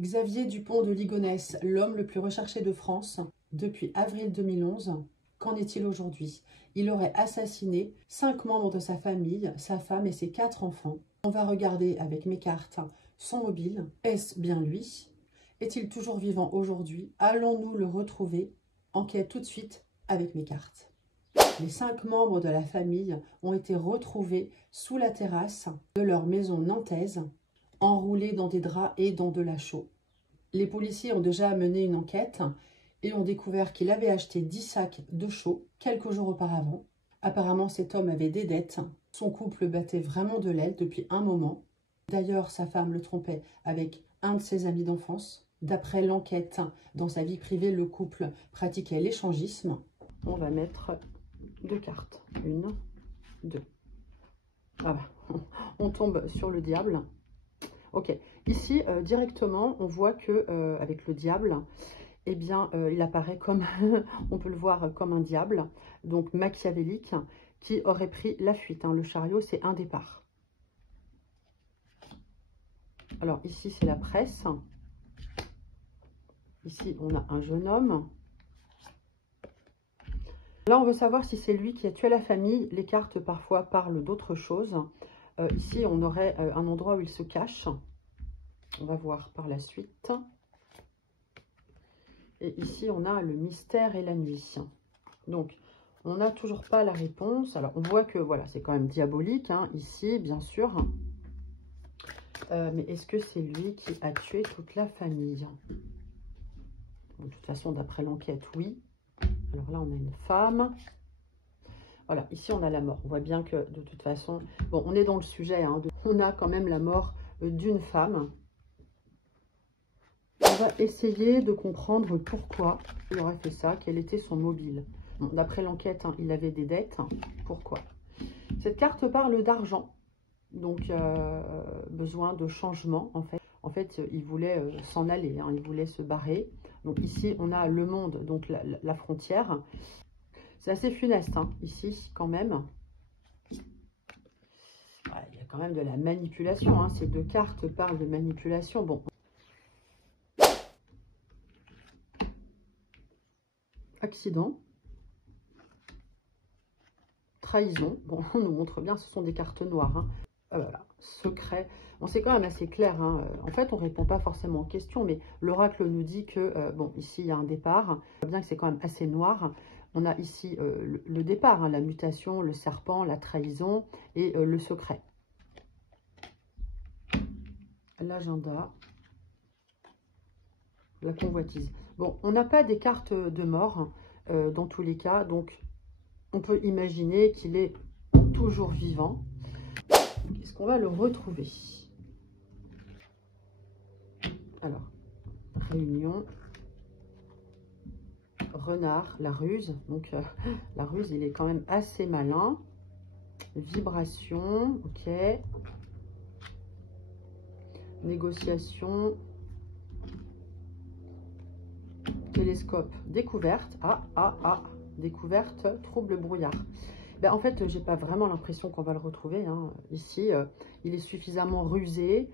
Xavier Dupont de Ligonnès, l'homme le plus recherché de France depuis avril 2011. Qu'en est-il aujourd'hui? Il aurait assassiné 5 membres de sa famille, sa femme et ses 4 enfants. On va regarder avec mes cartes son mobile. Est-ce bien lui? Est-il toujours vivant aujourd'hui? Allons-nous le retrouver? Enquête tout de suite avec mes cartes. Les 5 membres de la famille ont été retrouvés sous la terrasse de leur maison nantaise, enroulés dans des draps et dans de la chaux. Les policiers ont déjà mené une enquête et ont découvert qu'il avait acheté 10 sacs de chaux quelques jours auparavant. Apparemment, cet homme avait des dettes. Son couple battait vraiment de l'aile depuis un moment. D'ailleurs, sa femme le trompait avec un de ses amis d'enfance. D'après l'enquête, dans sa vie privée, le couple pratiquait l'échangisme. On va mettre 2 cartes. 1, 2. Voilà, on tombe sur le diable. Ok, ici, directement, on voit que avec le diable, eh bien, il apparaît comme, on peut le voir comme un diable, donc machiavélique, qui aurait pris la fuite. Le chariot, c'est un départ. Alors, ici, c'est la presse. Ici, on a un jeune homme. Là, on veut savoir si c'est lui qui a tué la famille. Les cartes, parfois, parlent d'autre chose. Ici, on aurait un endroit où il se cache. On va voir par la suite. Et ici, on a le mystère et la nuit. Donc, on n'a toujours pas la réponse. Alors, on voit que, voilà, c'est quand même diabolique, ici, bien sûr. Mais est-ce que c'est lui qui a tué toute la famille? De toute façon, d'après l'enquête, oui. Alors là, on a une femme. Voilà, ici, on a la mort. On voit bien que, de toute façon, bon, on est dans le sujet. On a quand même la mort d'une femme. On va essayer de comprendre pourquoi il aurait fait ça, quel était son mobile. Bon, d'après l'enquête, il avait des dettes. Pourquoi? Cette carte parle d'argent, donc besoin de changement en fait. En fait, il voulait s'en aller, il voulait se barrer. Donc ici, on a le monde, donc la frontière. C'est assez funeste ici quand même. Ouais, il y a quand même de la manipulation. Ces 2 cartes parlent de manipulation. Bon. Accident. Trahison. Bon, on nous montre bien, ce sont des cartes noires. Voilà. Secret. Bon, c'est quand même assez clair. En fait, on ne répond pas forcément aux questions, mais l'oracle nous dit que, bon, ici, il y a un départ. Bien que c'est quand même assez noir. On a ici le départ, la mutation, le serpent, la trahison et le secret. L'agenda. La convoitise. Bon, on n'a pas des cartes de mort dans tous les cas, donc on peut imaginer qu'il est toujours vivant. Est-ce qu'on va le retrouver? Alors, réunion, renard, la ruse. Donc, la ruse, il est quand même assez malin. Vibration, ok. Négociation. Télescope, découverte. Découverte, trouble brouillard. Ben, en fait, j'ai pas vraiment l'impression qu'on va le retrouver. Ici, il est suffisamment rusé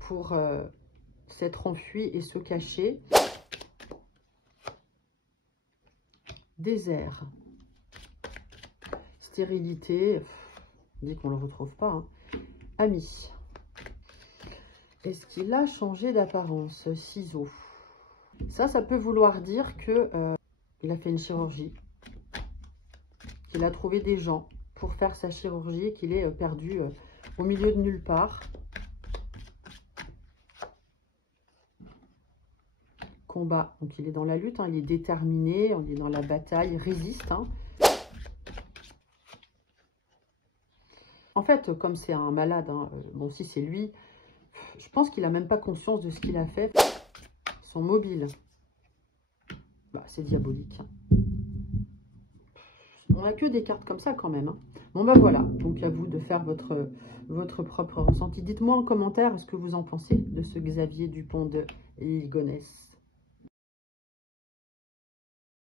pour s'être enfui et se cacher. Désert. Stérilité. On dit qu'on le retrouve pas. Ami. Est-ce qu'il a changé d'apparence? Ciseaux. Ça peut vouloir dire que il a fait une chirurgie, qu'il a trouvé des gens pour faire sa chirurgie et qu'il est perdu au milieu de nulle part. Combat, donc il est dans la lutte, il est déterminé, on est dans la bataille, il résiste. En fait, comme c'est un malade, bon, si c'est lui, je pense qu'il n'a même pas conscience de ce qu'il a fait. Son mobile, bah, c'est diabolique. On n'a que des cartes comme ça quand même. Bon, bah voilà, donc à vous de faire votre propre ressenti. Dites-moi en commentaire ce que vous en pensez de ce Xavier Dupont de Ligonnès.